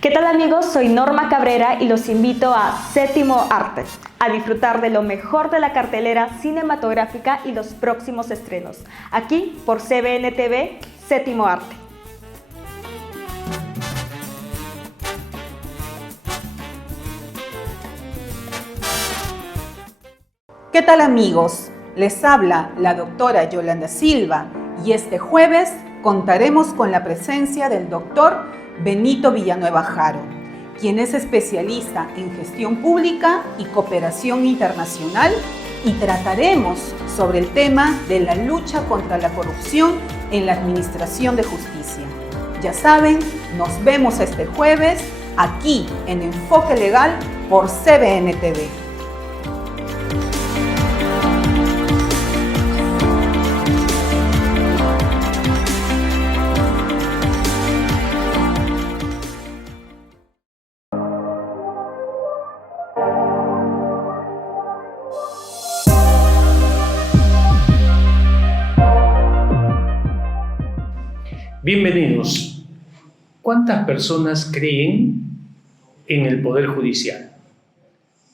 ¿Qué tal amigos? Soy Norma Cabrera y los invito a Séptimo Arte, a disfrutar de lo mejor de la cartelera cinematográfica y los próximos estrenos, aquí por CBN TV, Séptimo Arte. ¿Qué tal amigos? Les habla la doctora Yolanda Silva y este jueves contaremos con la presencia del doctor Benito Villanueva Jaro, quien es especialista en gestión pública y cooperación internacional, y trataremos sobre el tema de la lucha contra la corrupción en la administración de justicia. Ya saben, nos vemos este jueves aquí en Enfoque Legal por CBN TV. Bienvenidos. ¿Cuántas personas creen en el Poder Judicial?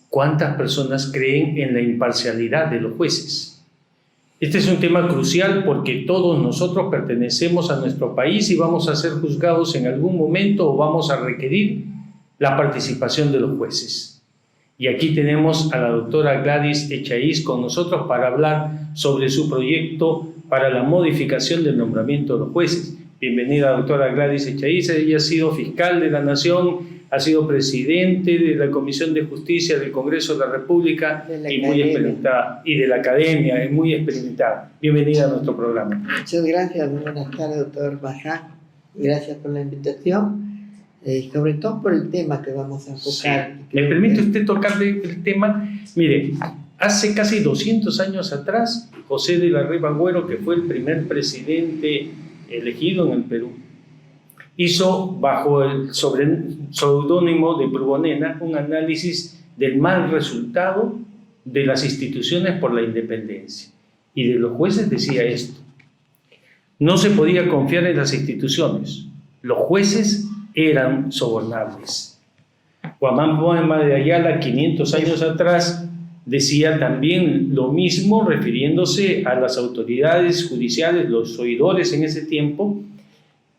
¿Cuántas personas creen en la imparcialidad de los jueces? Este es un tema crucial porque todos nosotros pertenecemos a nuestro país y vamos a ser juzgados en algún momento o vamos a requerir la participación de los jueces. Y aquí tenemos a la doctora Gladys Echaíz con nosotros para hablar sobre su proyecto para la modificación del nombramiento de los jueces. Bienvenida, doctora Gladys Echaíz. Ella ha sido fiscal de la Nación, ha sido presidente de la Comisión de Justicia del Congreso de la República y muy experimentada, y de la Academia, es muy experimentada. Bienvenida a nuestro programa. Muchas gracias, muy buenas tardes, doctor Bajá. Gracias por la invitación, sobre todo por el tema que vamos a enfocar. Sí. ¿Me permite usted tocarle el tema? Mire, hace casi 200 años atrás, José de la Riva Agüero, que fue el primer presidente elegido en el Perú, hizo bajo el seudónimo de Prubonena un análisis del mal resultado de las instituciones por la independencia. Y de los jueces decía esto: no se podía confiar en las instituciones, los jueces eran sobornables. Guamán Poema de Ayala, 500 años atrás, decía también lo mismo, refiriéndose a las autoridades judiciales, los oidores en ese tiempo,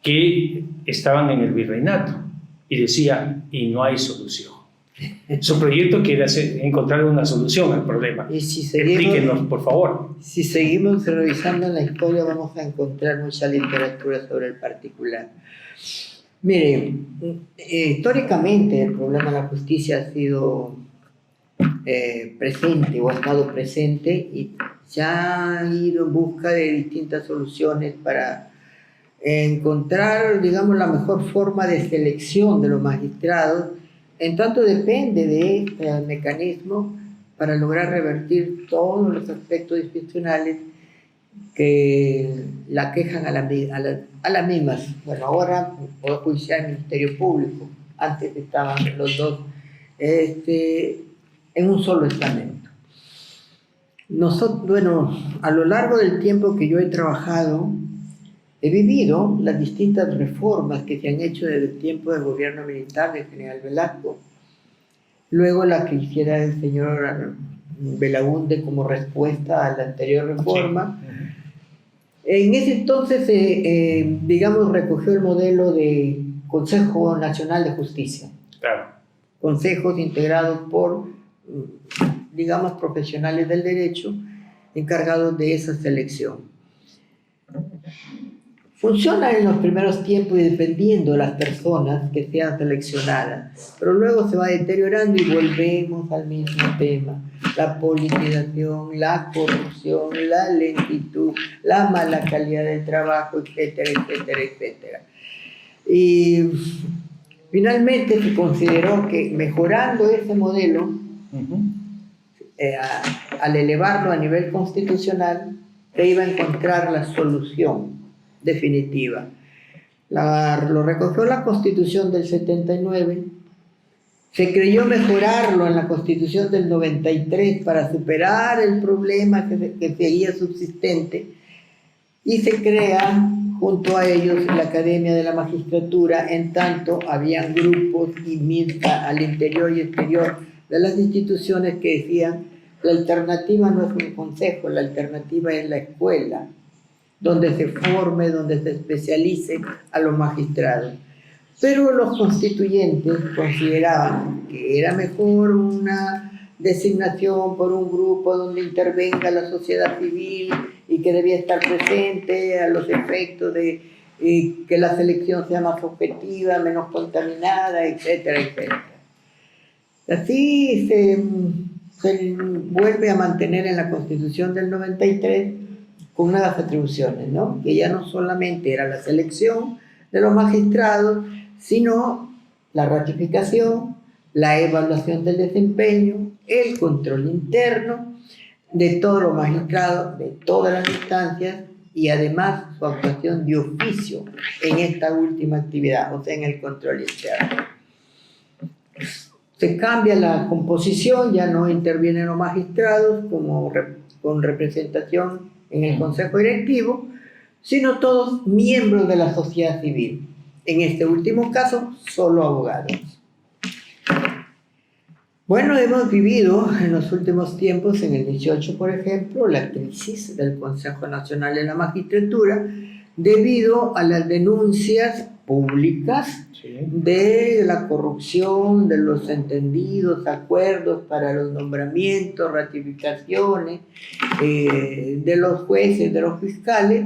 que estaban en el virreinato. Y decía, y no hay solución. Su proyecto quiere encontrar una solución al problema. Y si explíquenos, por favor. Si seguimos revisando la historia, vamos a encontrar mucha literatura sobre el particular. Mire, históricamente el problema de la justicia ha sido presente o ha estado presente y ya ha ido en busca de distintas soluciones para encontrar, digamos, la mejor forma de selección de los magistrados, en tanto depende de este mecanismo para lograr revertir todos los aspectos disfuncionales que la quejan a las mismas. Bueno, ahora Poder Judicial y Ministerio Público, antes estaban los dos en un solo estamento. Bueno, a lo largo del tiempo que yo he trabajado, he vivido las distintas reformas que se han hecho desde el tiempo del gobierno militar del general Velasco, luego la que hiciera el señor Belaúnde como respuesta a la anterior reforma. En ese entonces, digamos, recogió el modelo de Consejo Nacional de Justicia. Claro. Consejos integrados por, digamos, profesionales del derecho encargados de esa selección. Funciona en los primeros tiempos y dependiendo de las personas que sean seleccionadas, pero luego se va deteriorando y volvemos al mismo tema: la politización, la corrupción, la lentitud, la mala calidad del trabajo, etcétera, etcétera, etcétera. Y finalmente se consideró que mejorando ese modelo, al elevarlo a nivel constitucional, se iba a encontrar la solución definitiva. Lo recogió la Constitución del 79, se creyó mejorarlo en la Constitución del 93 para superar el problema que seguía subsistente, y se crea junto a ellos la Academia de la Magistratura, en tanto habían grupos y MINSA al interior y exterior de las instituciones que decían: la alternativa no es un consejo, la alternativa es la escuela, donde se forme, donde se especialice a los magistrados. Pero los constituyentes consideraban que era mejor una designación por un grupo donde intervenga la sociedad civil y que debía estar presente a los efectos de que la selección sea más objetiva, menos contaminada, etcétera, etcétera. Así se vuelve a mantener en la Constitución del 93 con nuevas atribuciones, ¿no? Que ya no solamente era la selección de los magistrados, sino la ratificación, la evaluación del desempeño, el control interno de todos los magistrados, de todas las instancias, y además su actuación de oficio en esta última actividad, o sea, en el control interno. Se cambia la composición, ya no intervienen los magistrados con representación en el Consejo Directivo, sino todos miembros de la sociedad civil. En este último caso, solo abogados. Bueno, hemos vivido en los últimos tiempos, en el 18, por ejemplo, la crisis del Consejo Nacional de la Magistratura debido a las denuncias públicas de la corrupción, de los entendidos acuerdos para los nombramientos, ratificaciones de los jueces, de los fiscales,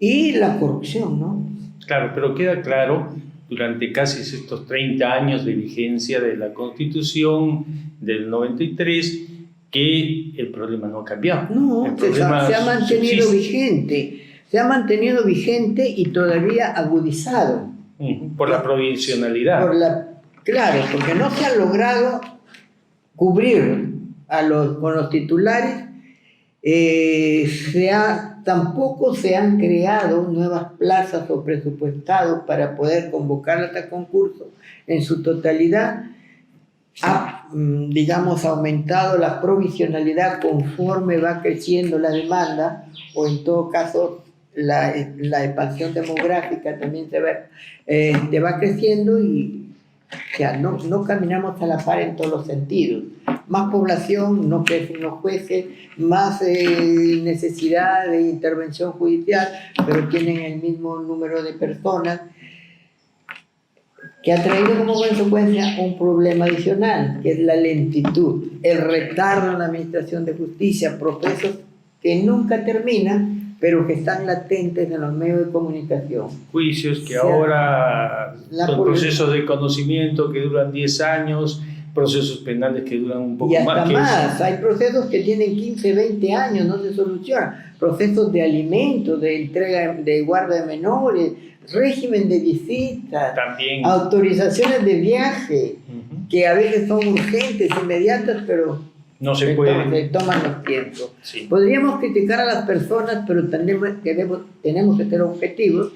y la corrupción, ¿no? Claro, pero queda claro durante casi estos 30 años de vigencia de la Constitución del 93 que el problema no ha cambiado. No, se ha mantenido vigente. Se ha mantenido vigente y todavía agudizado. Por la provisionalidad. Claro, porque no se ha logrado cubrir con los titulares. Tampoco se han creado nuevas plazas o presupuestados para poder convocarlas a concurso en su totalidad. Ha, digamos, aumentado la provisionalidad conforme va creciendo la demanda, o en todo caso la expansión demográfica también se va creciendo, y o sea, no caminamos a la par en todos los sentidos. Más población, no crecen los jueces, más necesidad de intervención judicial, pero tienen el mismo número de personas, que ha traído como consecuencia un problema adicional, que es la lentitud, el retardo en la administración de justicia, procesos que nunca terminan, pero que están latentes en los medios de comunicación. Juicios que ahora son procesos de conocimiento que duran 10 años, procesos penales que duran un poco más. Y hasta más, hay procesos que tienen 15, 20 años, no se solucionan. Procesos de alimentos, de entrega, de guarda de menores, régimen de visitas, también autorizaciones de viaje, que a veces son urgentes, inmediatas, pero no se puede. Se toman los tiempos. Sí. Podríamos criticar a las personas, pero tenemos que ser objetivos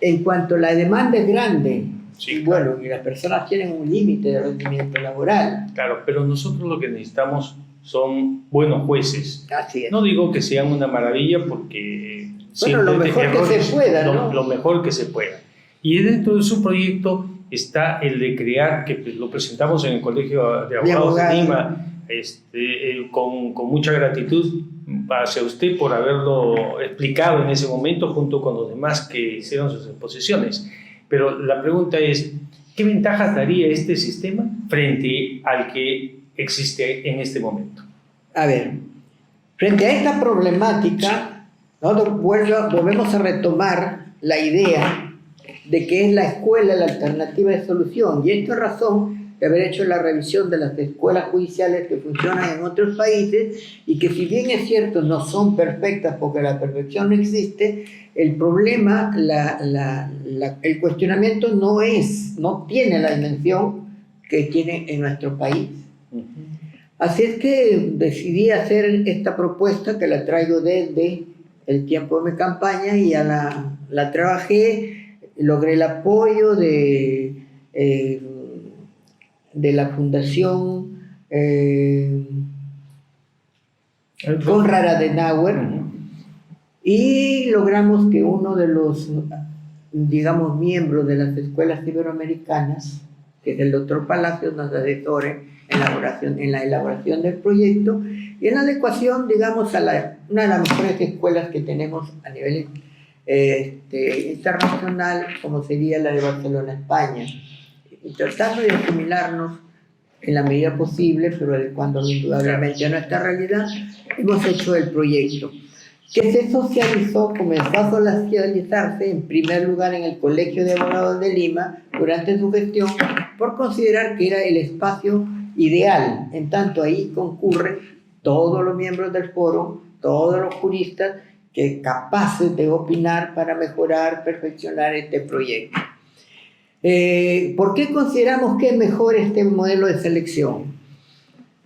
en cuanto la demanda es grande. Sí, bueno, y las personas tienen un límite de rendimiento laboral. Claro, pero nosotros lo que necesitamos son buenos jueces. Así es. No digo que sean una maravilla, porque bueno, lo mejor que se pueda, ¿no? Lo mejor que se pueda. Y dentro de su proyecto está el de crear, que lo presentamos en el Colegio de Abogados de Lima, con mucha gratitud hacia usted por haberlo explicado en ese momento junto con los demás que hicieron sus exposiciones. Pero la pregunta es, ¿qué ventajas daría este sistema frente al que existe en este momento? A ver, frente a esta problemática, nosotros volvemos a retomar la idea de que es la escuela la alternativa de solución, y esto es razón de haber hecho la revisión de las escuelas judiciales que funcionan en otros países, y que, si bien es cierto no son perfectas porque la perfección no existe, el problema, el cuestionamiento no tiene la dimensión que tiene en nuestro país. Así es que decidí hacer esta propuesta, que la traigo desde el tiempo de mi campaña, y la trabajé, logré el apoyo de la Fundación Konrad Adenauer, y logramos que uno de los, digamos, miembros de las escuelas iberoamericanas, que es el doctor Palacios, nos asesore en la elaboración del proyecto y en la adecuación, digamos, a una de las mejores escuelas que tenemos a nivel internacional, como sería la de Barcelona, España, y tratando de asimilarnos en la medida posible, pero adecuándolo indudablemente a nuestra realidad, hemos hecho el proyecto, que se socializó, comenzó a socializarse en primer lugar en el Colegio de Abogados de Lima durante su gestión, por considerar que era el espacio ideal. En tanto, ahí concurren todos los miembros del foro, todos los juristas que capaces de opinar para mejorar, perfeccionar este proyecto. ¿Por qué consideramos que es mejor este modelo de selección?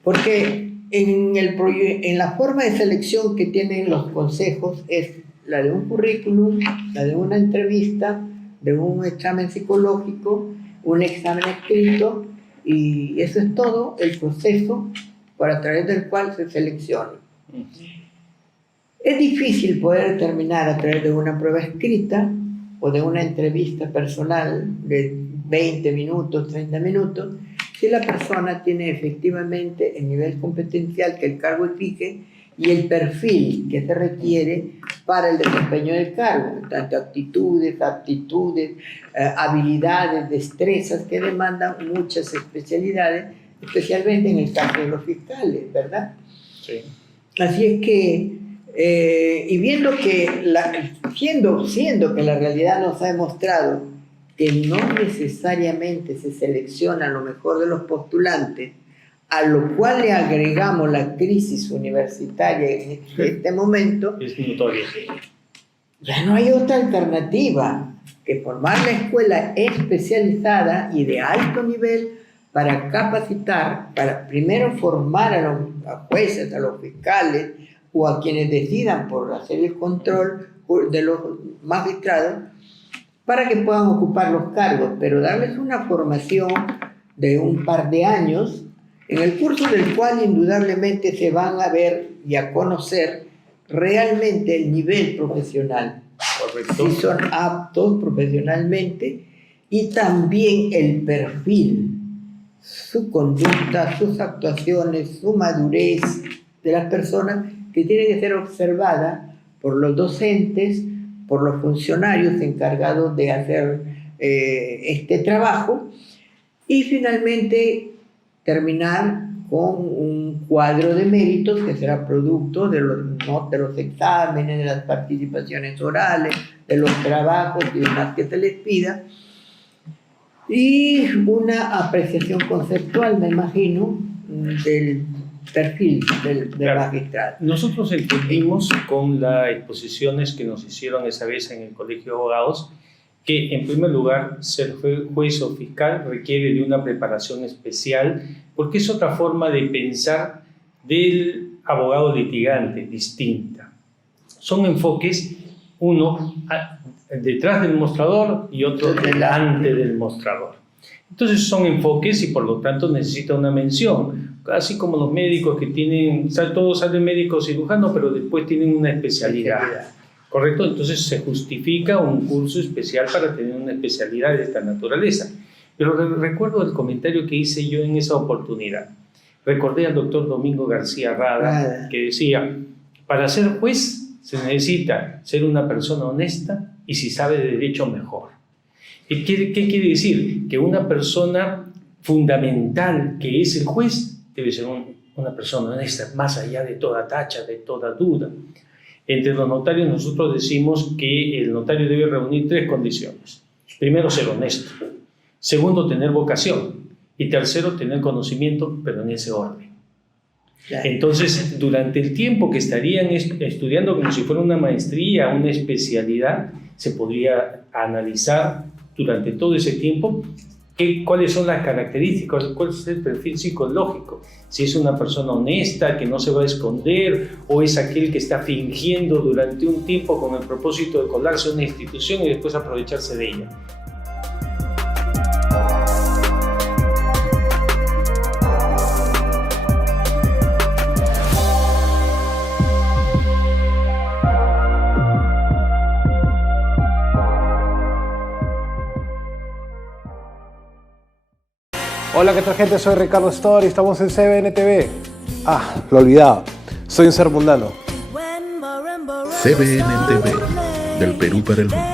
Porque en la forma de selección que tienen los consejos es la de un currículum, la de una entrevista, de un examen psicológico, un examen escrito, y eso es todo el proceso a través del cual se selecciona. Es difícil poder determinar a través de una prueba escrita o de una entrevista personal de 20 minutos, 30 minutos, si la persona tiene efectivamente el nivel competencial que el cargo exige y el perfil que se requiere para el desempeño del cargo, tanto actitudes, aptitudes, habilidades, destrezas que demandan muchas especialidades, especialmente en el caso de los fiscales, ¿verdad? Sí. Así es que, y viendo que, siendo que la realidad nos ha demostrado que no necesariamente se selecciona lo mejor de los postulantes, a lo cual le agregamos la crisis universitaria en este momento, Es notorio. ya no hay otra alternativa que formar la escuela especializada y de alto nivel para capacitar, para primero formar a los jueces, a los fiscales o a quienes decidan por hacer el control de los magistrados para que puedan ocupar los cargos, pero darles una formación de un par de años en el curso del cual indudablemente se van a ver y a conocer realmente el nivel profesional. Correcto. Si son aptos profesionalmente y también el perfil, su conducta, sus actuaciones, su madurez de las personas que tiene que ser observada por los docentes, por los funcionarios encargados de hacer este trabajo y finalmente terminar con un cuadro de méritos que será producto de los exámenes, de las participaciones orales, de los trabajos y demás que se les pida, y una apreciación conceptual, me imagino, del perfil del magistrado. Nosotros entendimos con las exposiciones que nos hicieron esa vez en el Colegio de Abogados que, en primer lugar, ser juez o fiscal requiere de una preparación especial porque es otra forma de pensar del abogado litigante, distinta. Son enfoques, uno detrás del mostrador y otro delante del mostrador. Entonces son enfoques y por lo tanto necesita una mención, así como los médicos que tienen, todos salen médicos cirujanos, pero después tienen una especialidad. ¿Correcto? Entonces se justifica un curso especial para tener una especialidad de esta naturaleza. Pero recuerdo el comentario que hice yo en esa oportunidad. Recordé al doctor Domingo García Rada, que decía, para ser juez se necesita ser una persona honesta y si sabe de derecho mejor. ¿Qué quiere decir? Que una persona fundamental que es el juez debe ser una persona honesta, más allá de toda tacha, de toda duda. Entre los notarios nosotros decimos que el notario debe reunir 3 condiciones. Primero, ser honesto. Segundo, tener vocación. Y tercero, tener conocimiento, pero en ese orden. Entonces, durante el tiempo que estarían estudiando como si fuera una maestría, una especialidad, se podría analizar durante todo ese tiempo cuáles son las características, cuál es el perfil psicológico, si es una persona honesta, que no se va a esconder, o es aquel que está fingiendo durante un tiempo con el propósito de colarse a una institución y después aprovecharse de ella. Hola, ¿qué tal, gente? Soy Ricardo Story, estamos en CBN TV. Ah, lo olvidaba, soy un ser mundano. CBN TV, del Perú para el mundo.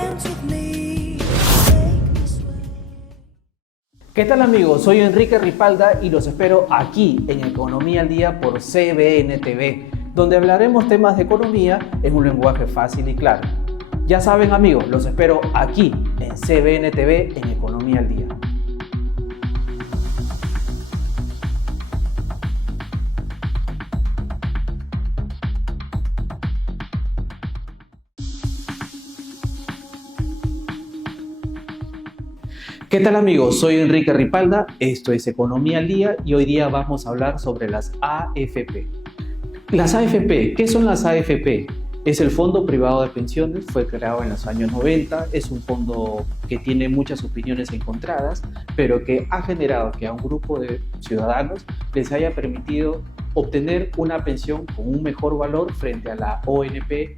¿Qué tal, amigos? Soy Enrique Ripalda y los espero aquí en Economía al Día por CBN TV, donde hablaremos temas de economía en un lenguaje fácil y claro. Ya saben, amigos, los espero aquí en CBN TV en Economía al Día. ¿Qué tal, amigos? Soy Enrique Ripalda, esto es Economía al Día y hoy día vamos a hablar sobre las AFP. Las AFP, ¿qué son las AFP? Es el Fondo Privado de Pensiones, fue creado en los años 90, es un fondo que tiene muchas opiniones encontradas, pero que ha generado que a un grupo de ciudadanos les haya permitido obtener una pensión con un mejor valor frente a la ONP.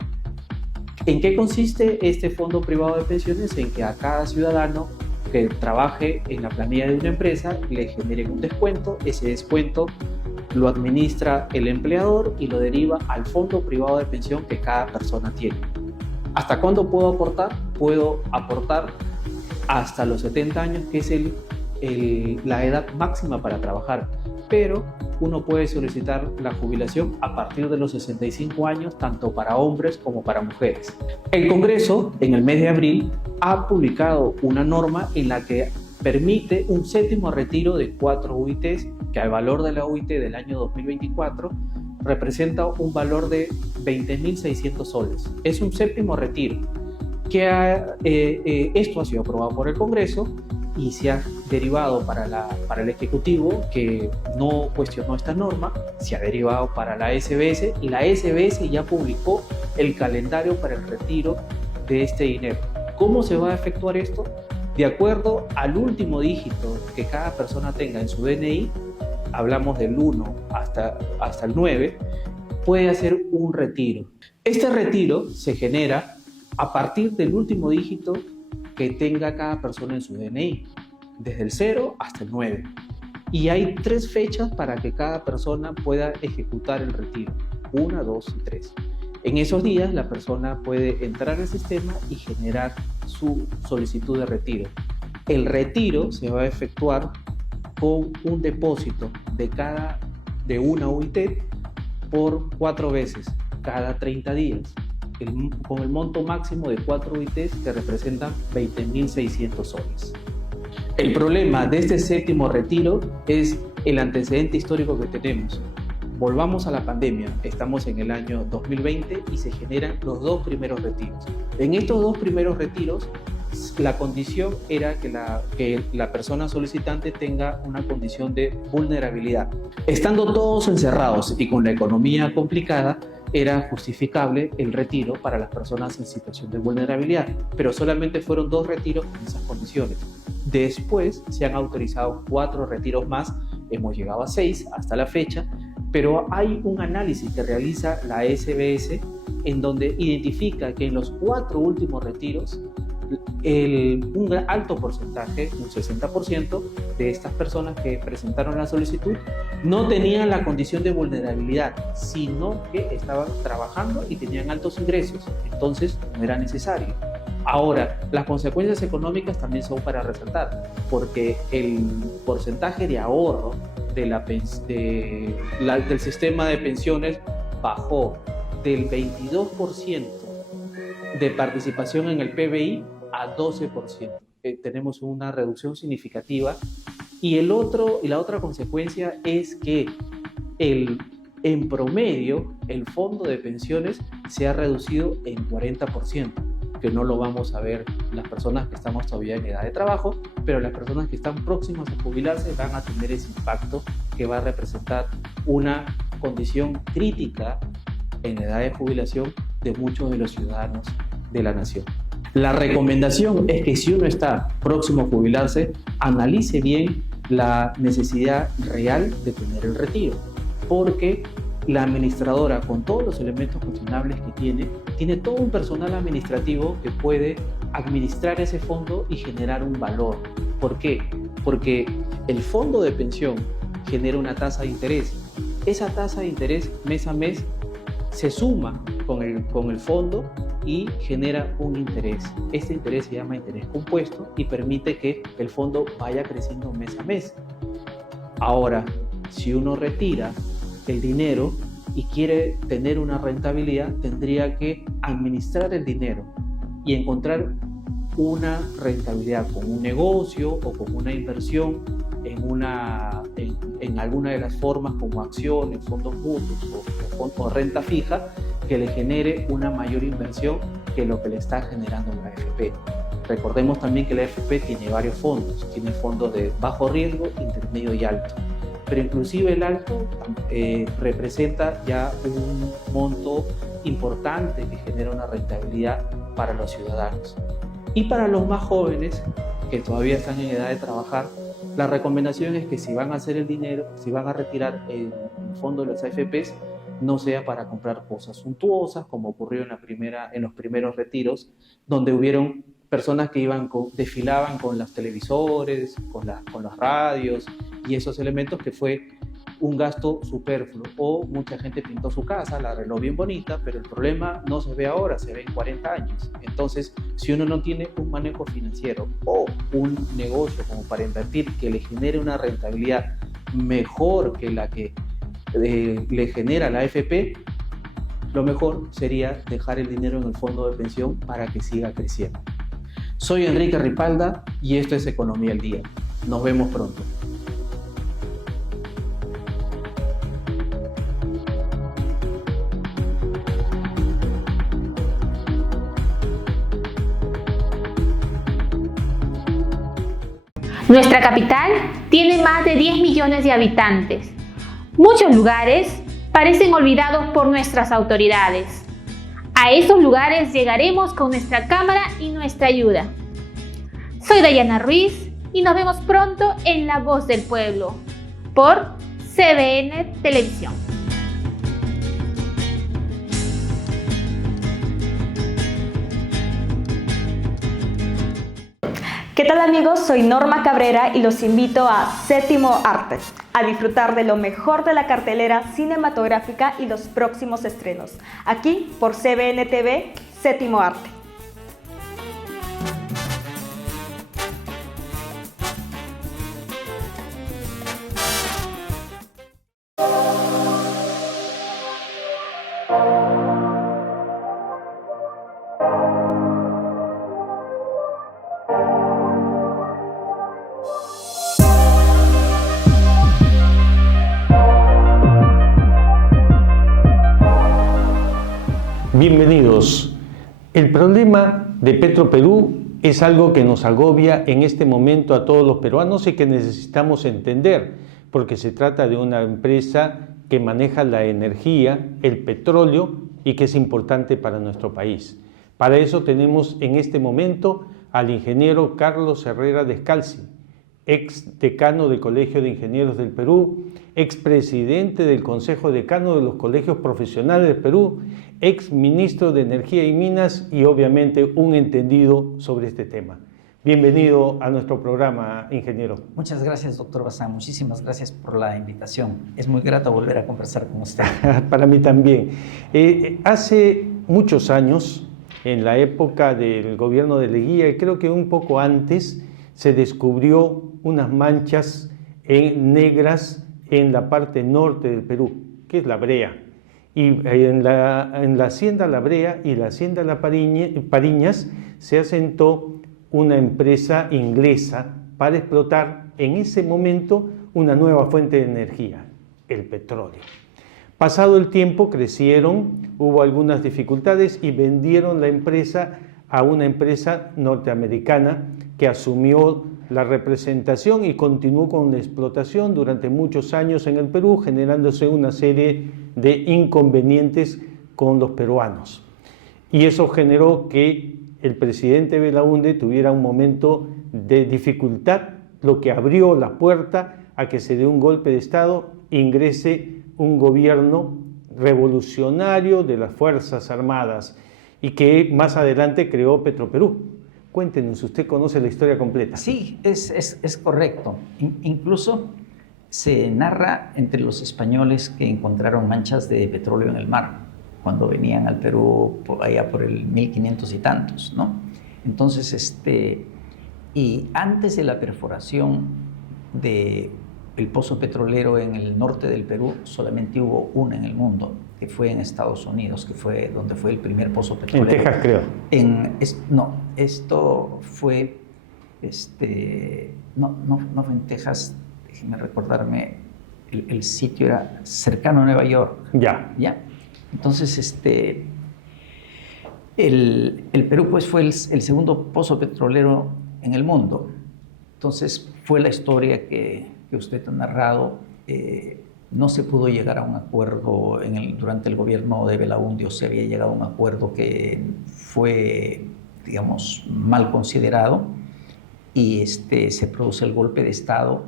¿En qué consiste este Fondo Privado de Pensiones? En que a cada ciudadano que trabaje en la planilla de una empresa le generen un descuento, ese descuento lo administra el empleador y lo deriva al fondo privado de pensión que cada persona tiene. ¿Hasta cuándo puedo aportar? Puedo aportar hasta los 70 años, que es la edad máxima para trabajar, pero uno puede solicitar la jubilación a partir de los 65 años, tanto para hombres como para mujeres. El Congreso, en el mes de abril, ha publicado una norma en la que permite un séptimo retiro de 4 UITs, que al valor de la UIT del año 2024 representa un valor de 20.600 soles. Es un séptimo retiro, que esto ha sido aprobado por el Congreso y se ha derivado para el Ejecutivo, que no cuestionó esta norma, se ha derivado para la SBS y la SBS ya publicó el calendario para el retiro de este dinero. ¿Cómo se va a efectuar esto? De acuerdo al último dígito que cada persona tenga en su DNI, hablamos del 1 hasta el 9, puede hacer un retiro. Este retiro se genera a partir del último dígito que tenga cada persona en su DNI, desde el 0 hasta el 9. Y hay 3 fechas para que cada persona pueda ejecutar el retiro, 1, 2 y 3. En esos días la persona puede entrar al sistema y generar su solicitud de retiro. El retiro se va a efectuar con un depósito de una UIT por 4 veces, cada 30 días, con el monto máximo de 4 UITs que representan 20.600 soles. El problema de este séptimo retiro es el antecedente histórico que tenemos. Volvamos a la pandemia, estamos en el año 2020 y se generan los 2 primeros retiros. En estos 2 primeros retiros, la condición era que la persona solicitante tenga una condición de vulnerabilidad. Estando todos encerrados y con la economía complicada, era justificable el retiro para las personas en situación de vulnerabilidad, pero solamente fueron 2 retiros con esas condiciones. Después se han autorizado 4 retiros más, hemos llegado a 6 hasta la fecha, pero hay un análisis que realiza la SBS en donde identifica que en los 4 últimos retiros un alto porcentaje, un 60% de estas personas que presentaron la solicitud no tenían la condición de vulnerabilidad, sino que estaban trabajando y tenían altos ingresos, entonces no era necesario. Ahora, las consecuencias económicas también son para resaltar, porque el porcentaje de ahorro del sistema de pensiones bajó del 22% de participación en el PBI a 12%. Tenemos una reducción significativa. Y la otra consecuencia es que en promedio el fondo de pensiones se ha reducido en 40%, que no lo vamos a ver las personas que estamos todavía en edad de trabajo, pero las personas que están próximas a jubilarse van a tener ese impacto que va a representar una condición crítica en edad de jubilación de muchos de los ciudadanos de la nación. La recomendación es que si uno está próximo a jubilarse, analice bien la necesidad real de tener el retiro, porque la administradora, con todos los elementos cuestionables que tiene todo un personal administrativo que puede administrar ese fondo y generar un valor. ¿Por qué? Porque el fondo de pensión genera una tasa de interés. Esa tasa de interés mes a mes se suma con el fondo y genera un interés. Este interés se llama interés compuesto y permite que el fondo vaya creciendo mes a mes. Ahora, si uno retira el dinero y quiere tener una rentabilidad, tendría que administrar el dinero y encontrar una rentabilidad con un negocio o con una inversión en alguna de las formas como acciones, fondos mutuos o renta fija, que le genere una mayor inversión que lo que le está generando la AFP. Recordemos también que la AFP tiene varios fondos, tiene fondos de bajo riesgo, intermedio y alto, pero inclusive el alto representa ya un monto importante que genera una rentabilidad para los ciudadanos. Y para los más jóvenes que todavía están en edad de trabajar, la recomendación es que si van a hacer el dinero, si van a retirar el fondo de los AFPs, no sea para comprar cosas suntuosas, como ocurrió en los primeros retiros, donde hubieron personas que desfilaban con los televisores, con las radios y esos elementos, que fue un gasto superfluo. O mucha gente pintó su casa, la arregló bien bonita, pero el problema no se ve ahora, se ve en 40 años. Entonces, si uno no tiene un manejo financiero o un negocio como para invertir que le genere una rentabilidad mejor que la que le genera la AFP, lo mejor sería dejar el dinero en el fondo de pensión para que siga creciendo. Soy Enrique Ripalda y esto es Economía al Día. Nos vemos pronto. Nuestra capital tiene más de 10 millones de habitantes. Muchos lugares parecen olvidados por nuestras autoridades. A esos lugares llegaremos con nuestra cámara y nuestra ayuda. Soy Dayana Ruiz y nos vemos pronto en La Voz del Pueblo por CBN Televisión. ¿Qué tal amigos? Soy Norma Cabrera y los invito a Séptimo Arte, a disfrutar de lo mejor de la cartelera cinematográfica y los próximos estrenos, aquí por CBN TV, Séptimo Arte. Bienvenidos. El problema de Petroperú es algo que nos agobia en este momento a todos los peruanos y que necesitamos entender, porque se trata de una empresa que maneja la energía, el petróleo y que es importante para nuestro país. Para eso tenemos en este momento al ingeniero Carlos Herrera Descalzi, ex decano del Colegio de Ingenieros del Perú, ex presidente del Consejo Decano de los Colegios Profesionales del Perú, ex ministro de Energía y Minas y obviamente un entendido sobre este tema. Bienvenido a nuestro programa, ingeniero. Muchas gracias, doctor Bazán. Muchísimas gracias por la invitación. Es muy grato volver a conversar con usted. Para mí también. Hace muchos años, en la época del gobierno de Leguía, y creo que un poco antes, se descubrió unas manchas negras en la parte norte del Perú, que es la brea. Y en la hacienda La Brea y la hacienda La Pariñas se asentó una empresa inglesa para explotar en ese momento una nueva fuente de energía, el petróleo. Pasado el tiempo crecieron, hubo algunas dificultades y vendieron la empresa a una empresa norteamericana que asumió la representación y continuó con la explotación durante muchos años en el Perú, generándose una serie de inconvenientes con los peruanos. Y eso generó que el presidente Belaúnde tuviera un momento de dificultad, lo que abrió la puerta a que se dé un golpe de Estado, ingrese un gobierno revolucionario de las Fuerzas Armadas y que más adelante creó Petroperú. Cuéntenos, usted conoce la historia completa. Sí, es correcto. Incluso se narra entre los españoles que encontraron manchas de petróleo en el mar cuando venían al Perú allá por el 1500 y tantos, ¿no? Entonces, y antes de la perforación del pozo petrolero en el norte del Perú, solamente hubo una en el mundo, que fue en Estados Unidos, que fue donde fue el primer pozo petrolero. En Texas, creo. No, esto fue, no fue en Texas, déjeme recordarme, el sitio era cercano a Nueva York. Ya. Entonces, el Perú pues fue el segundo pozo petrolero en el mundo. Entonces fue la historia que usted ha narrado. No se pudo llegar a un acuerdo durante el gobierno de Belaúnde, se había llegado a un acuerdo que fue, digamos, mal considerado, y se produce el golpe de Estado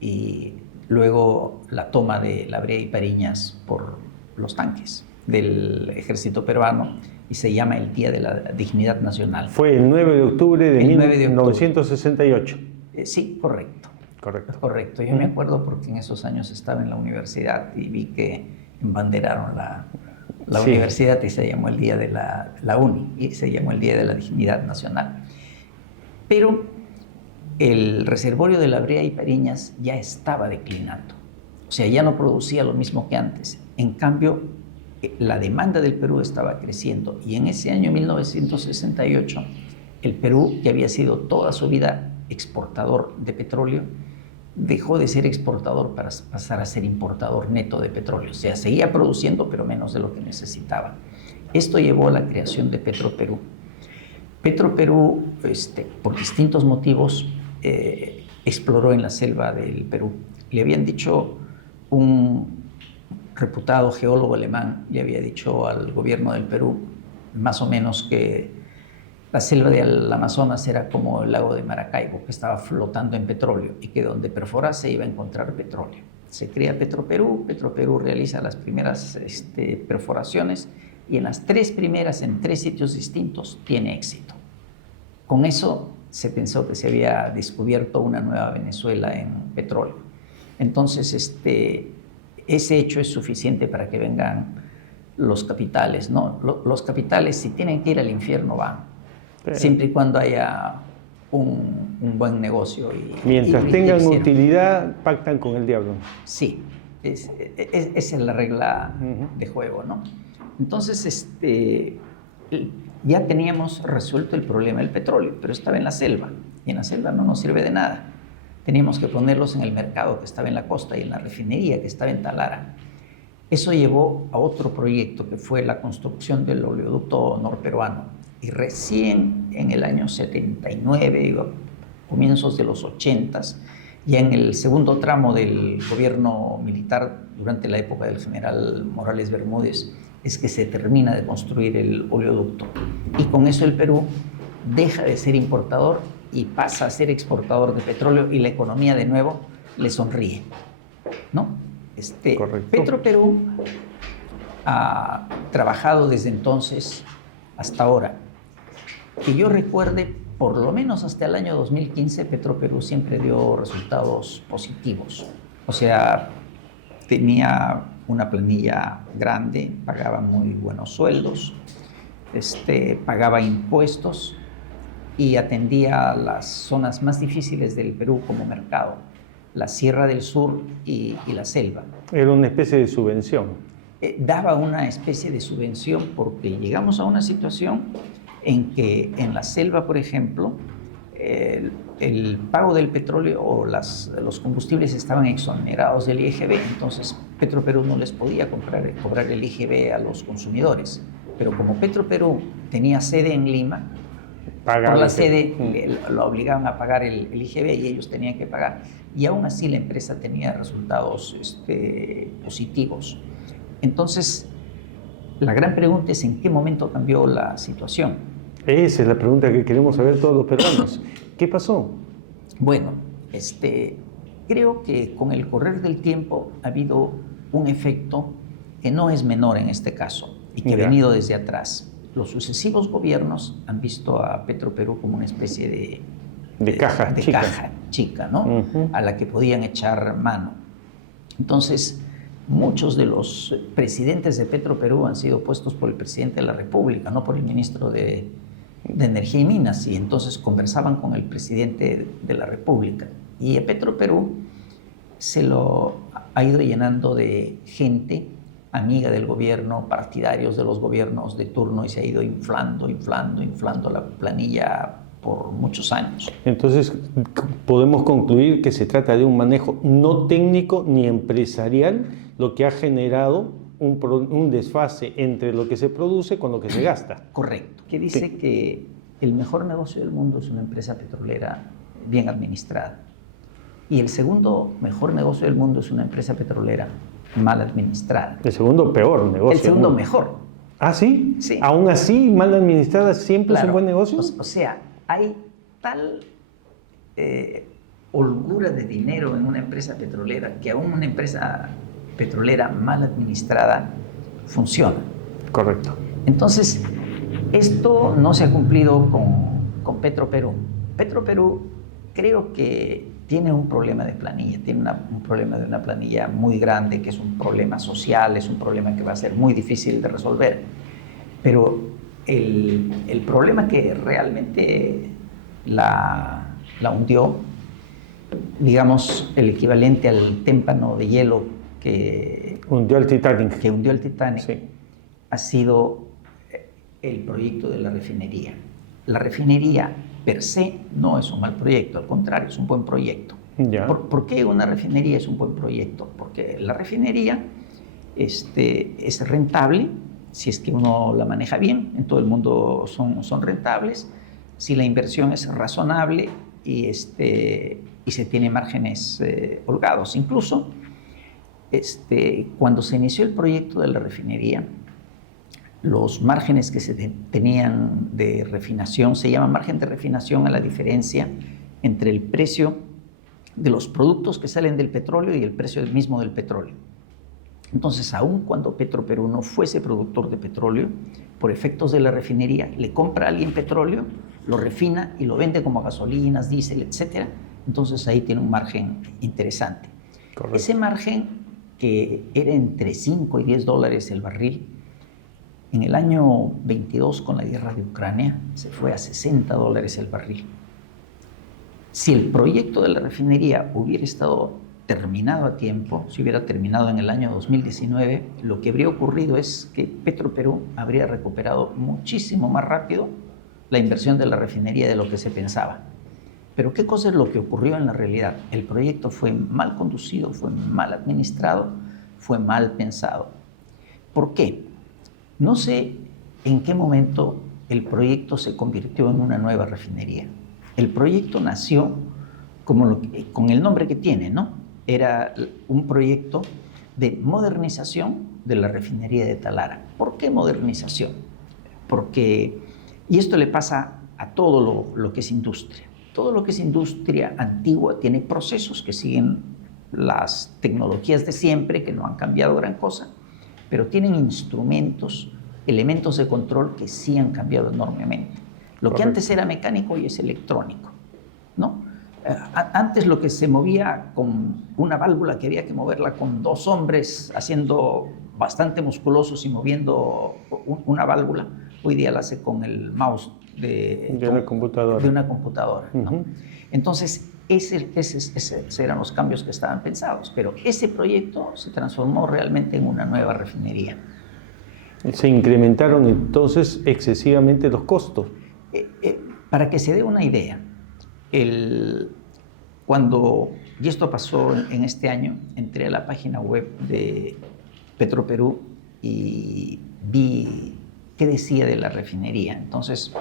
y luego la toma de La Brea y Pariñas por los tanques del ejército peruano, y se llama el Día de la Dignidad Nacional. Fue el 9 de octubre de 1968. Sí, correcto. Correcto. Yo me acuerdo porque en esos años estaba en la universidad y vi que embanderaron la universidad y se llamó el Día de la UNI, y se llamó el Día de la Dignidad Nacional. Pero el reservorio de La Brea y Pariñas ya estaba declinando. O sea, ya no producía lo mismo que antes. En cambio, la demanda del Perú estaba creciendo, y en ese año 1968 el Perú, que había sido toda su vida exportador de petróleo, dejó de ser exportador para pasar a ser importador neto de petróleo. O sea, seguía produciendo, pero menos de lo que necesitaba. Esto llevó a la creación de Petroperú. Petroperú, por distintos motivos, exploró en la selva del Perú. Le habían dicho, un reputado geólogo alemán le había dicho al gobierno del Perú, más o menos, que la selva del Amazonas era como el lago de Maracaibo, que estaba flotando en petróleo, y que donde perforase iba a encontrar petróleo. Se crea Petroperú, Petroperú realiza las primeras perforaciones, y en las tres primeras, en 3 sitios distintos, tiene éxito. Con eso se pensó que se había descubierto una nueva Venezuela en petróleo. Entonces, ese hecho es suficiente para que vengan los capitales, ¿no? Los capitales, si tienen que ir al infierno, van. Siempre y cuando haya un buen negocio. Mientras tengan utilidad, pactan con el diablo. Sí, esa es la regla de juego, ¿no? Entonces, ya teníamos resuelto el problema del petróleo, pero estaba en la selva, y en la selva no nos sirve de nada. Teníamos que ponerlos en el mercado, que estaba en la costa, y en la refinería, que estaba en Talara. Eso llevó a otro proyecto, que fue la construcción del oleoducto norperuano. Y recién en el año 79, comienzos de los 80s, ya en el segundo tramo del gobierno militar, durante la época del general Morales Bermúdez, es que se termina de construir el oleoducto. Y con eso el Perú deja de ser importador y pasa a ser exportador de petróleo, y la economía de nuevo le sonríe, ¿no? Correcto. Petroperú ha trabajado desde entonces hasta ahora. Que yo recuerde, por lo menos hasta el año 2015, Petroperú siempre dio resultados positivos. O sea, tenía una planilla grande, pagaba muy buenos sueldos, pagaba impuestos y atendía a las zonas más difíciles del Perú como mercado, la Sierra del Sur y la selva. Era una especie de subvención. Daba una especie de subvención, porque llegamos a una situación en que en la selva, por ejemplo, el pago del petróleo o los combustibles estaban exonerados del IGB, entonces Petroperú no les podía cobrar el IGB a los consumidores. Pero como Petroperú tenía sede en Lima, por la sede lo obligaban a pagar el IGB, y ellos tenían que pagar. Y aún así la empresa tenía resultados positivos. Entonces, la gran pregunta es: ¿en qué momento cambió la situación? Esa es la pregunta que queremos saber todos los peruanos. ¿Qué pasó? Bueno, creo que con el correr del tiempo ha habido un efecto que no es menor en este caso, y que ha venido desde atrás. los sucesivos gobiernos han visto a Petroperú como una especie de caja chica, ¿no? A la que podían echar mano. Entonces, muchos de los presidentes de Petroperú han sido puestos por el presidente de la República, no por el ministro de Energía y Minas, y entonces conversaban con el presidente de la República. Y a Petroperú se lo ha ido llenando de gente amiga del gobierno, partidarios de los gobiernos de turno, y se ha ido inflando la planilla por muchos años. Entonces, podemos concluir que se trata de un manejo no técnico ni empresarial, lo que ha generado un desfase entre lo que se produce con lo que se gasta. Correcto. Que dice que el mejor negocio del mundo es una empresa petrolera bien administrada. Y el segundo mejor negocio del mundo es una empresa petrolera mal administrada. El segundo peor negocio. El segundo mejor. ¿Ah, sí? Sí. Aún así, mal administrada siempre es un buen negocio. O sea, hay tal holgura de dinero en una empresa petrolera que aún una empresa petrolera mal administrada funciona. Correcto. Entonces, esto no se ha cumplido con Petroperú. Petroperú creo que tiene un problema de planilla, tiene un problema de una planilla muy grande, que es un problema social, es un problema que va a ser muy difícil de resolver. Pero el problema que realmente la hundió, digamos, el equivalente al témpano de hielo que hundió el Titanic, sí, ha sido el proyecto de la refinería. La refinería per se no es un mal proyecto, al contrario, es un buen proyecto. ¿Por qué una refinería es un buen proyecto? Porque la refinería es rentable si es que uno la maneja bien. En todo el mundo son rentables. Si la inversión es razonable y se tiene márgenes holgados. Incluso cuando se inició el proyecto de la refinería, los márgenes que se tenían de refinación, se llama margen de refinación a la diferencia entre el precio de los productos que salen del petróleo y el precio mismo del petróleo. Entonces, aun cuando Petroperú no fuese productor de petróleo, por efectos de la refinería, le compra a alguien petróleo, lo refina y lo vende como gasolinas, diésel, etc. Entonces, ahí tiene un margen interesante. Correcto. Ese margen, que era entre 5 y 10 dólares el barril, en el año 22, con la guerra de Ucrania, se fue a 60 dólares el barril. Si el proyecto de la refinería hubiera estado terminado a tiempo, si hubiera terminado en el año 2019, lo que habría ocurrido es que Petroperú habría recuperado muchísimo más rápido la inversión de la refinería de lo que se pensaba. Pero ¿qué cosa es lo que ocurrió en la realidad? El proyecto fue mal conducido, fue mal administrado, fue mal pensado. ¿Por qué? No sé en qué momento el proyecto se convirtió en una nueva refinería. El proyecto nació con el nombre que tiene, ¿no? Era un proyecto de modernización de la refinería de Talara. ¿Por qué modernización? Porque, y esto le pasa a todo lo que es industria. Todo lo que es industria antigua tiene procesos que siguen las tecnologías de siempre, que no han cambiado gran cosa, pero tienen instrumentos, elementos de control que sí han cambiado enormemente. Lo que antes era mecánico hoy es electrónico, ¿no? Antes lo que se movía con una válvula que había que moverla con 2 hombres haciendo bastante musculosos y moviendo una válvula, hoy día la hace con el mouse de una computadora. ¿No? Entonces, esos eran los cambios que estaban pensados, pero ese proyecto se transformó realmente en una nueva refinería. Se incrementaron entonces excesivamente los costos. Para que se dé una idea, y esto pasó en este año, entré a la página web de Petroperú y vi qué decía de la refinería. Entonces,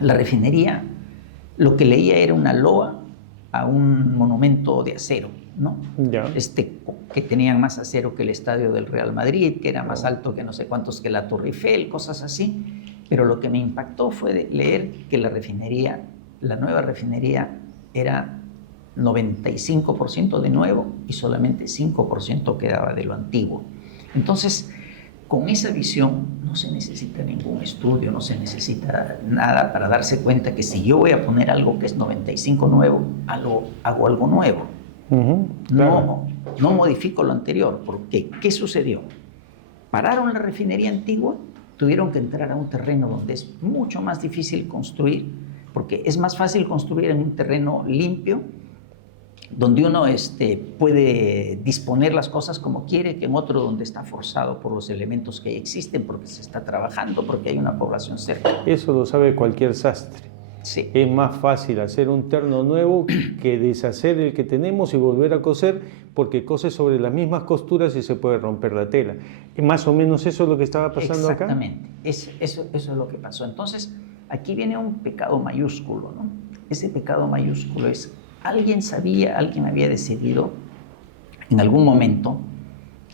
la refinería, lo que leía era una loa a un monumento de acero, ¿no? Que tenían más acero que el estadio del Real Madrid, que era más alto que no sé cuántos que la Torre Eiffel, cosas así. Pero lo que me impactó fue leer que la nueva refinería era 95% de nuevo y solamente 5% quedaba de lo antiguo. Entonces, con esa visión no se necesita ningún estudio, no se necesita nada para darse cuenta que si yo voy a poner algo que es 95 nuevo, hago algo nuevo. Claro. No modifico lo anterior. Porque, ¿qué sucedió? Pararon la refinería antigua, tuvieron que entrar a un terreno donde es mucho más difícil construir, porque es más fácil construir en un terreno limpio, donde uno puede disponer las cosas como quiere, que en otro donde está forzado por los elementos que existen, porque se está trabajando, porque hay una población cerca. Eso lo sabe cualquier sastre. Sí. Es más fácil hacer un terno nuevo que deshacer el que tenemos y volver a coser, porque cose sobre las mismas costuras y se puede romper la tela. Y más o menos eso es lo que estaba pasando acá. Exactamente, eso es lo que pasó. Entonces, aquí viene un pecado mayúsculo, ¿no? Ese pecado mayúsculo es, alguien había decidido en algún momento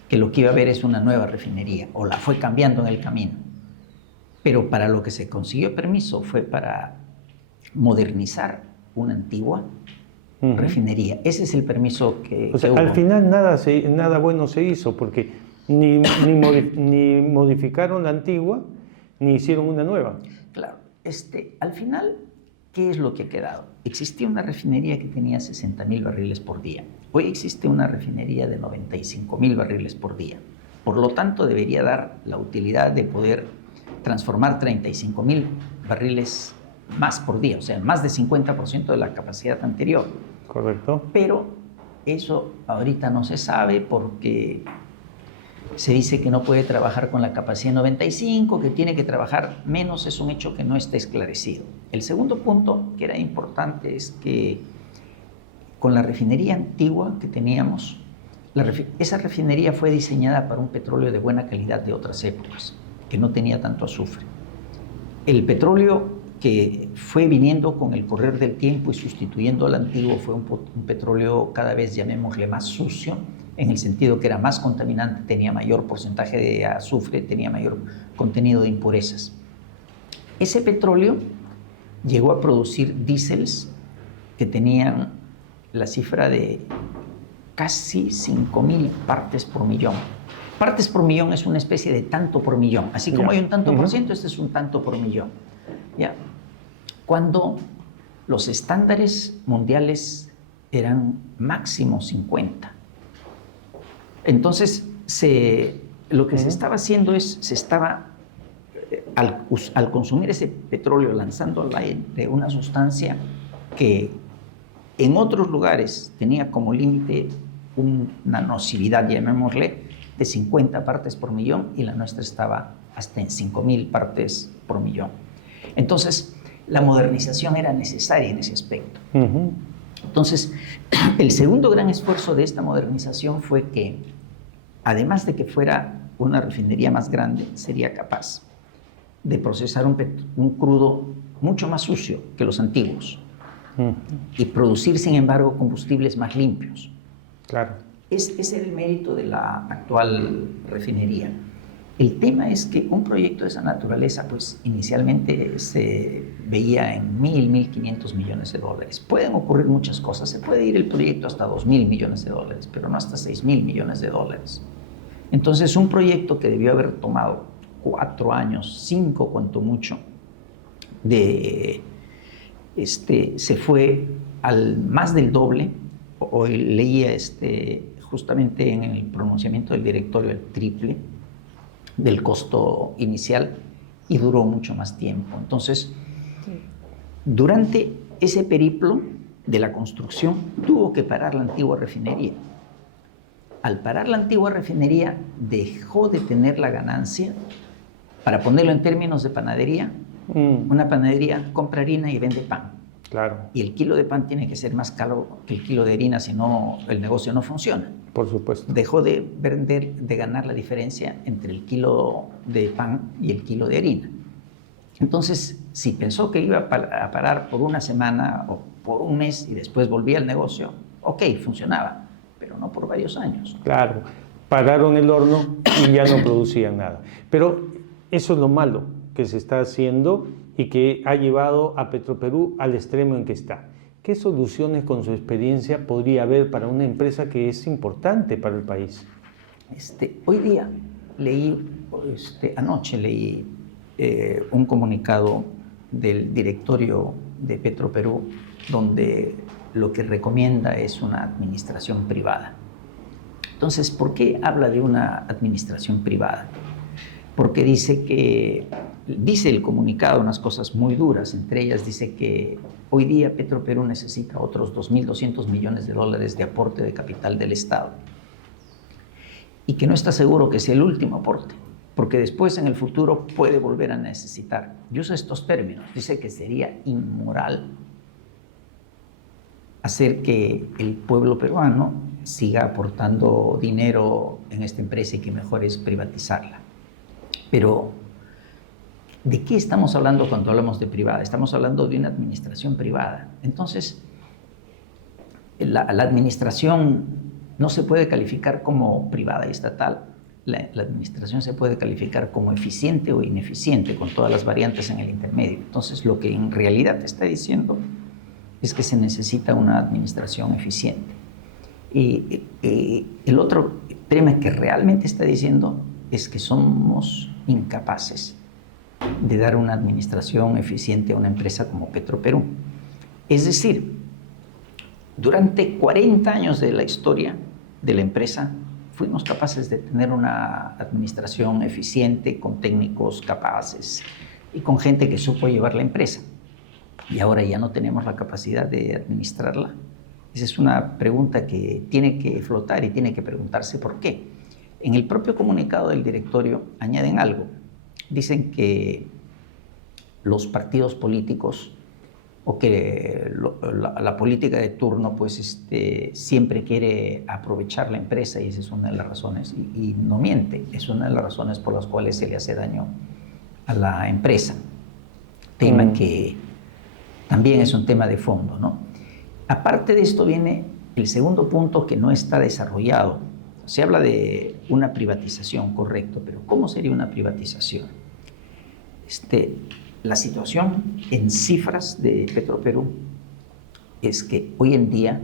que lo que iba a haber es una nueva refinería, o la fue cambiando en el camino. Pero para lo que se consiguió permiso fue para modernizar una antigua refinería. Ese es el permiso que, o sea, que al hubo. final nada bueno se hizo, porque ni modificaron la antigua, ni hicieron una nueva. Claro, al final, ¿qué es lo que ha quedado? Existía una refinería que tenía 60.000 barriles por día. Hoy existe una refinería de 95.000 barriles por día. Por lo tanto, debería dar la utilidad de poder transformar 35.000 barriles más por día, o sea, más de 50% de la capacidad anterior. Correcto. Pero eso ahorita no se sabe porque se dice que no puede trabajar con la capacidad 95, que tiene que trabajar menos, es un hecho que no está esclarecido. El segundo punto que era importante es que con la refinería antigua que teníamos, esa refinería fue diseñada para un petróleo de buena calidad de otras épocas, que no tenía tanto azufre. El petróleo que fue viniendo con el correr del tiempo y sustituyendo al antiguo fue un petróleo cada vez, llamémosle, más sucio, en el sentido que era más contaminante, tenía mayor porcentaje de azufre, tenía mayor contenido de impurezas. Ese petróleo llegó a producir diésels que tenían la cifra de casi 5.000 partes por millón. Partes por millón es una especie de tanto por millón. Así como hay un tanto por ciento, este es un tanto por millón. ¿Ya? Cuando los estándares mundiales eran máximo 50. Entonces, lo que se estaba haciendo es, al consumir ese petróleo, lanzando al aire una sustancia que en otros lugares tenía como límite una nocividad, llamémosle, de 50 partes por millón, y la nuestra estaba hasta en 5.000 partes por millón. Entonces, la modernización era necesaria en ese aspecto. Entonces, el segundo gran esfuerzo de esta modernización fue que, además de que fuera una refinería más grande, sería capaz de procesar un crudo mucho más sucio que los antiguos y producir, sin embargo, combustibles más limpios. Claro. Ese es el mérito de la actual refinería. El tema es que un proyecto de esa naturaleza, pues inicialmente se veía en 1.500 millones de dólares. Pueden ocurrir muchas cosas. Se puede ir el proyecto hasta 2.000 millones de dólares, pero no hasta 6.000 millones de dólares. Entonces, un proyecto que debió haber tomado 4 años, 5 cuanto mucho, se fue al más del doble. Hoy leía justamente en el pronunciamiento del directorio el triple del costo inicial, y duró mucho más tiempo. Entonces, durante ese periplo de la construcción tuvo que parar la antigua refinería. Al parar la antigua refinería, dejó de tener la ganancia. Para ponerlo en términos de panadería, una panadería compra harina y vende pan. Claro. Y el kilo de pan tiene que ser más caro que el kilo de harina, si no, el negocio no funciona. Por supuesto. Dejó de ganar la diferencia entre el kilo de pan y el kilo de harina. Entonces, si pensó que iba a parar por una semana o por un mes y después volvía al negocio, ok, funcionaba, pero no por varios años. Claro, pararon el horno y ya no producían nada. Pero eso es lo malo que se está haciendo y que ha llevado a Petroperú al extremo en que está. ¿Qué soluciones, con su experiencia, podría haber para una empresa que es importante para el país? Hoy día, Anoche leí un comunicado del directorio de Petroperú donde lo que recomienda es una administración privada. Entonces, ¿por qué habla de una administración privada? Porque dice el comunicado unas cosas muy duras, entre ellas dice que hoy día Petroperú necesita otros 2.200 millones de dólares de aporte de capital del Estado y que no está seguro que sea el último aporte, porque después en el futuro puede volver a necesitar. Y usa estos términos, dice que sería inmoral hacer que el pueblo peruano siga aportando dinero en esta empresa y que mejor es privatizarla. Pero, ¿de qué estamos hablando cuando hablamos de privada? Estamos hablando de una administración privada. Entonces, la administración no se puede calificar como privada y estatal. La administración se puede calificar como eficiente o ineficiente, con todas las variantes en el intermedio. Entonces, lo que en realidad te está diciendo es que se necesita una administración eficiente. Y el otro tema que realmente está diciendo es que somos incapaces de dar una administración eficiente a una empresa como Petroperú. Es decir, durante 40 años de la historia de la empresa, fuimos capaces de tener una administración eficiente, con técnicos capaces y con gente que supo llevar la empresa. Y ahora ya no tenemos la capacidad de administrarla. Esa es una pregunta que tiene que flotar y tiene que preguntarse por qué. En el propio comunicado del directorio añaden algo. Dicen que los partidos políticos o que la política de turno pues siempre quiere aprovechar la empresa, y esa es una de las razones, y no miente, es una de las razones por las cuales se le hace daño a la empresa. Tema que también es un tema de fondo, ¿no? Aparte de esto viene el segundo punto que no está desarrollado. Se habla de una privatización, correcto, pero ¿cómo sería una privatización? La situación en cifras de Petroperú es que hoy en día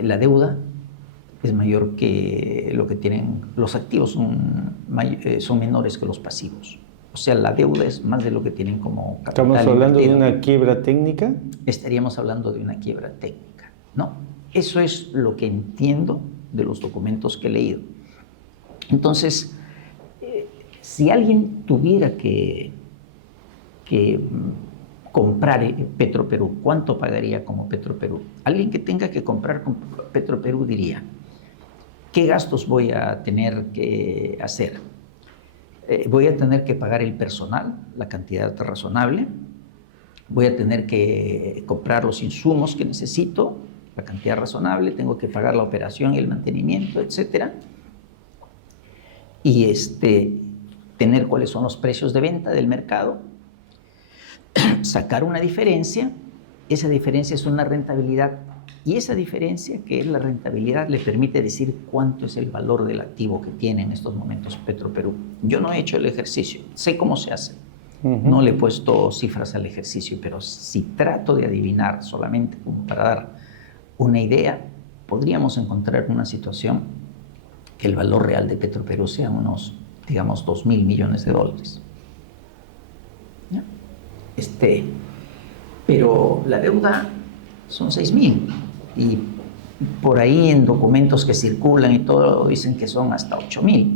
la deuda es mayor que lo que tienen los activos, son menores que los pasivos. O sea, la deuda es más de lo que tienen como capital. ¿Estamos hablando invertido. de una quiebra técnica? Estaríamos hablando de una quiebra técnica, ¿no? Eso es lo que entiendo de los documentos que he leído. Entonces, si alguien tuviera que comprar Petroperú, ¿cuánto pagaría como Petroperú? Alguien que tenga que comprar con Petroperú diría, ¿qué gastos voy a tener que hacer? Voy a tener que pagar el personal, la cantidad razonable, voy a tener que comprar los insumos que necesito, la cantidad razonable, tengo que pagar la operación y el mantenimiento, etc. Y tener cuáles son los precios de venta del mercado, sacar una diferencia, esa diferencia es una rentabilidad, y esa diferencia, que es la rentabilidad, le permite decir cuánto es el valor del activo que tiene en estos momentos Petroperú. Yo no he hecho el ejercicio, sé cómo se hace. No le he puesto cifras al ejercicio, pero si trato de adivinar solamente como para dar una idea, podríamos encontrar una situación que el valor real de Petroperú sea unos, digamos, 2.000 millones de dólares. ¿Ya? Pero la deuda son 6.000, y por ahí en documentos que circulan y todo dicen que son hasta 8.000.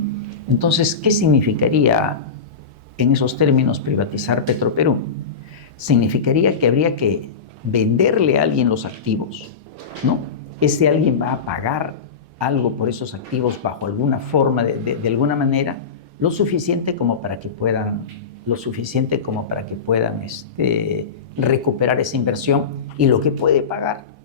Entonces, ¿qué significaría en esos términos privatizar Petroperú? Significaría que habría que venderle a alguien los activos, ¿no? Ese alguien va a pagar algo por esos activos bajo alguna forma, de alguna manera, lo suficiente como para que puedan recuperar esa inversión, y lo que puede pagar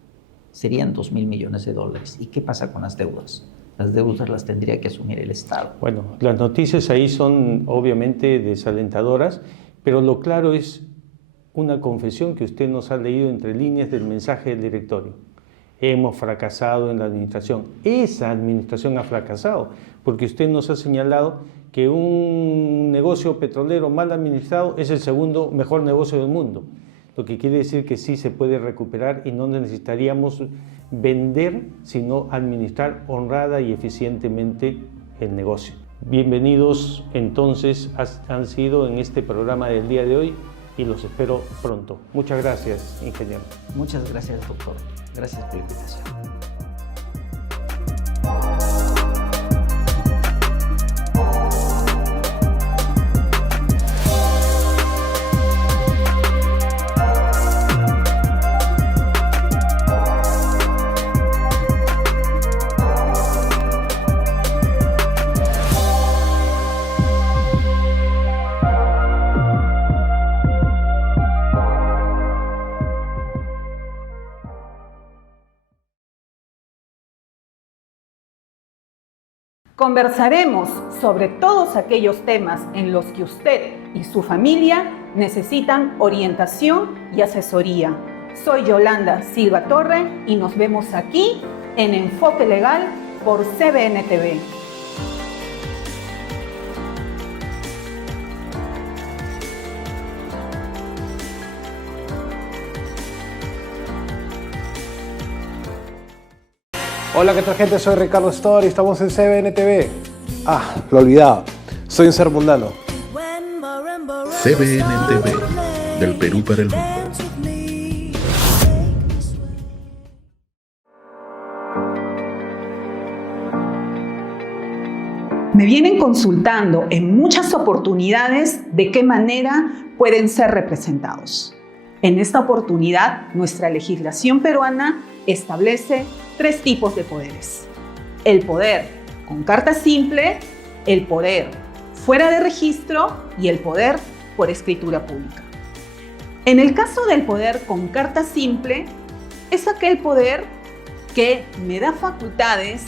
serían 2.000 millones de dólares. ¿Y qué pasa con las deudas? Las deudas las tendría que asumir el Estado. Bueno, las noticias ahí son obviamente desalentadoras, pero lo claro es una confesión que usted nos ha leído entre líneas del mensaje del directorio. Hemos fracasado en la administración. Esa administración ha fracasado, porque usted nos ha señalado que un negocio petrolero mal administrado es el segundo mejor negocio del mundo. Lo que quiere decir que sí se puede recuperar y no necesitaríamos vender, sino administrar honrada y eficientemente el negocio. Bienvenidos entonces han sido en este programa del día de hoy y los espero pronto. Muchas gracias, ingeniero. Muchas gracias, doctor. Gracias por la invitación. Conversaremos sobre todos aquellos temas en los que usted y su familia necesitan orientación y asesoría. Soy Yolanda Silva Torre y nos vemos aquí en Enfoque Legal por CBN TV. Hola, ¿qué tal, gente? Soy Ricardo Story, estamos en CBN TV. Lo olvidaba, soy un ser mundano. CBN TV, del Perú para el mundo. Me vienen consultando en muchas oportunidades de qué manera pueden ser representados. En esta oportunidad, nuestra legislación peruana establece 3 tipos de poderes: el poder con carta simple, el poder fuera de registro y el poder por escritura pública. En el caso del poder con carta simple, es aquel poder que me da facultades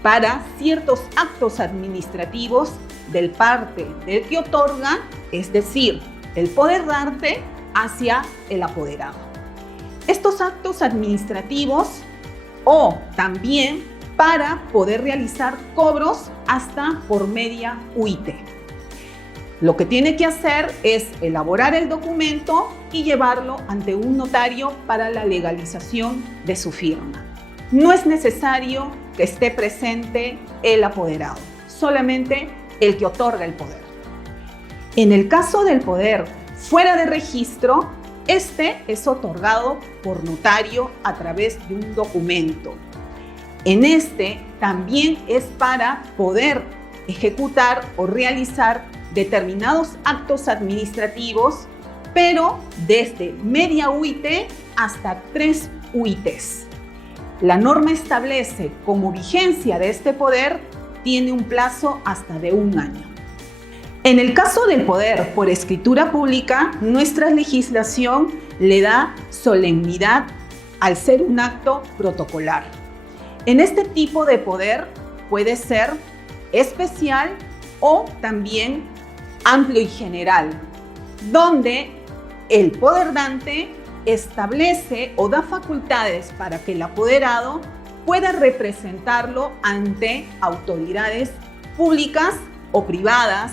para ciertos actos administrativos del parte del que otorga, es decir, el poder darte hacia el apoderado. Estos actos administrativos o también para poder realizar cobros hasta por media UIT. Lo que tiene que hacer es elaborar el documento y llevarlo ante un notario para la legalización de su firma. No es necesario que esté presente el apoderado, solamente el que otorga el poder. En el caso del poder fuera de registro, este es otorgado por notario a través de un documento. En este también es para poder ejecutar o realizar determinados actos administrativos, pero desde media UIT hasta 3 UITs. La norma establece como vigencia de este poder tiene un plazo hasta de 1 año. En el caso del poder por escritura pública, nuestra legislación le da solemnidad al ser un acto protocolar. En este tipo de poder puede ser especial o también amplio y general, donde el poder dante establece o da facultades para que el apoderado pueda representarlo ante autoridades públicas o privadas,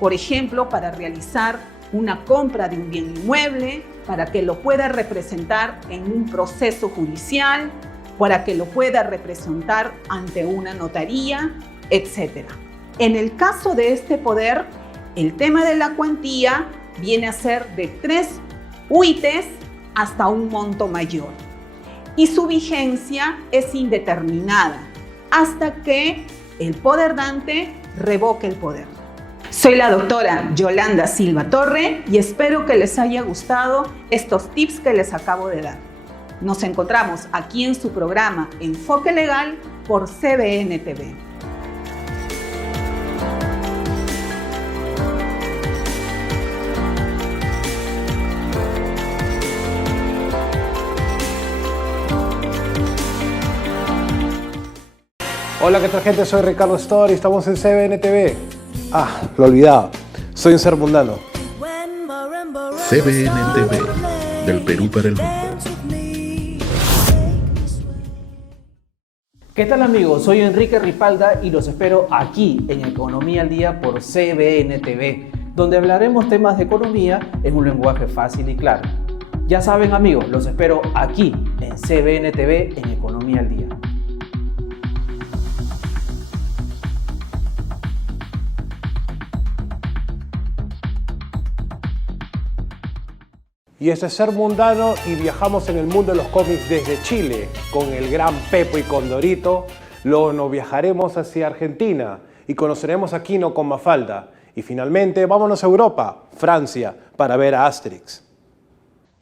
por ejemplo, para realizar una compra de un bien inmueble, para que lo pueda representar en un proceso judicial, para que lo pueda representar ante una notaría, etc. En el caso de este poder, el tema de la cuantía viene a ser de 3 UITs hasta un monto mayor. Y su vigencia es indeterminada hasta que el poder dante revoque el poder. Soy la doctora Yolanda Silva Torre y espero que les haya gustado estos tips que les acabo de dar. Nos encontramos aquí en su programa Enfoque Legal por CBN TV. Hola, ¿qué tal, gente? Soy Ricardo Story, estamos en CBN TV. Lo olvidaba, soy un ser mundano. CBN TV, del Perú para el mundo. ¿Qué tal, amigos? Soy Enrique Ripalda y los espero aquí en Economía al Día por CBN TV, donde hablaremos temas de economía en un lenguaje fácil y claro. Ya saben, amigos, los espero aquí en CBN TV en Economía al Día. Y este es Ser Mundano y viajamos en el mundo de los cómics desde Chile con el gran Pepo y Condorito. Luego nos viajaremos hacia Argentina y conoceremos a Quino con Mafalda. Y finalmente vámonos a Europa, Francia, para ver a Asterix.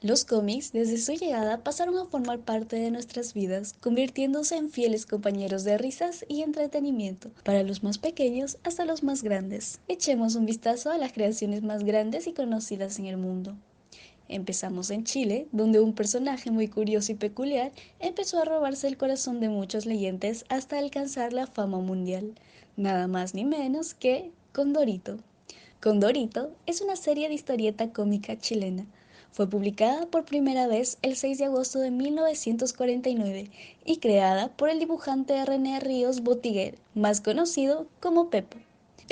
Los cómics, desde su llegada, pasaron a formar parte de nuestras vidas, convirtiéndose en fieles compañeros de risas y entretenimiento, para los más pequeños hasta los más grandes. Echemos un vistazo a las creaciones más grandes y conocidas en el mundo. Empezamos en Chile, donde un personaje muy curioso y peculiar empezó a robarse el corazón de muchos leyentes hasta alcanzar la fama mundial. Nada más ni menos que Condorito. Condorito es una serie de historieta cómica chilena. Fue publicada por primera vez el 6 de agosto de 1949 y creada por el dibujante René Ríos Botiguer, más conocido como Pepo.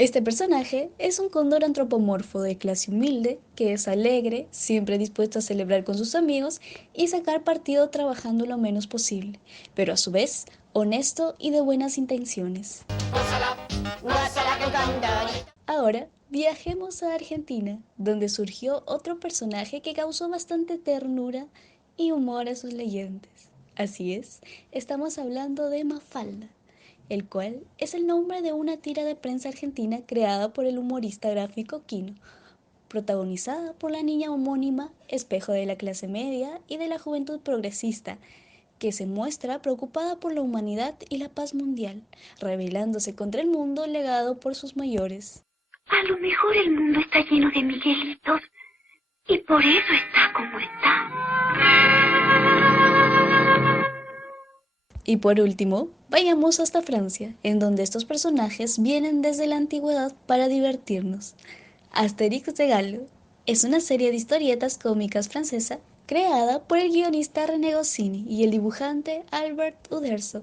Este personaje es un cóndor antropomorfo de clase humilde que es alegre, siempre dispuesto a celebrar con sus amigos y sacar partido trabajando lo menos posible, pero a su vez honesto y de buenas intenciones. Ahora viajemos a Argentina, donde surgió otro personaje que causó bastante ternura y humor a sus leyentes. Así es, estamos hablando de Mafalda, el cual es el nombre de una tira de prensa argentina creada por el humorista gráfico Quino, protagonizada por la niña homónima, espejo de la clase media y de la juventud progresista, que se muestra preocupada por la humanidad y la paz mundial, rebelándose contra el mundo legado por sus mayores. A lo mejor el mundo está lleno de Miguelitos y por eso está como está. Y por último, vayamos hasta Francia, en donde estos personajes vienen desde la antigüedad para divertirnos. Astérix de Galo es una serie de historietas cómicas francesa creada por el guionista René Goscinny y el dibujante Albert Uderzo,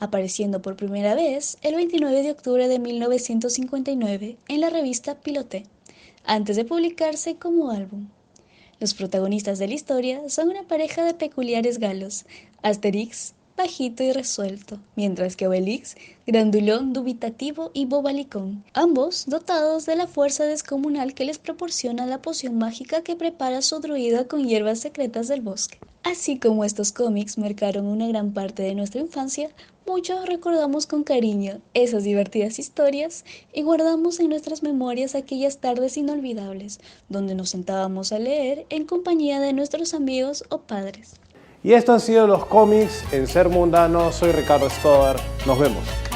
apareciendo por primera vez el 29 de octubre de 1959 en la revista Piloté, antes de publicarse como álbum. Los protagonistas de la historia son una pareja de peculiares galos, Astérix, bajito y resuelto, mientras que Obélix, grandulón, dubitativo y bobalicón, ambos dotados de la fuerza descomunal que les proporciona la poción mágica que prepara su druida con hierbas secretas del bosque. Así como estos cómics marcaron una gran parte de nuestra infancia, muchos recordamos con cariño esas divertidas historias y guardamos en nuestras memorias aquellas tardes inolvidables, donde nos sentábamos a leer en compañía de nuestros amigos o padres. Y esto han sido los cómics en Ser Mundano. Soy Ricardo Stoddard. Nos vemos.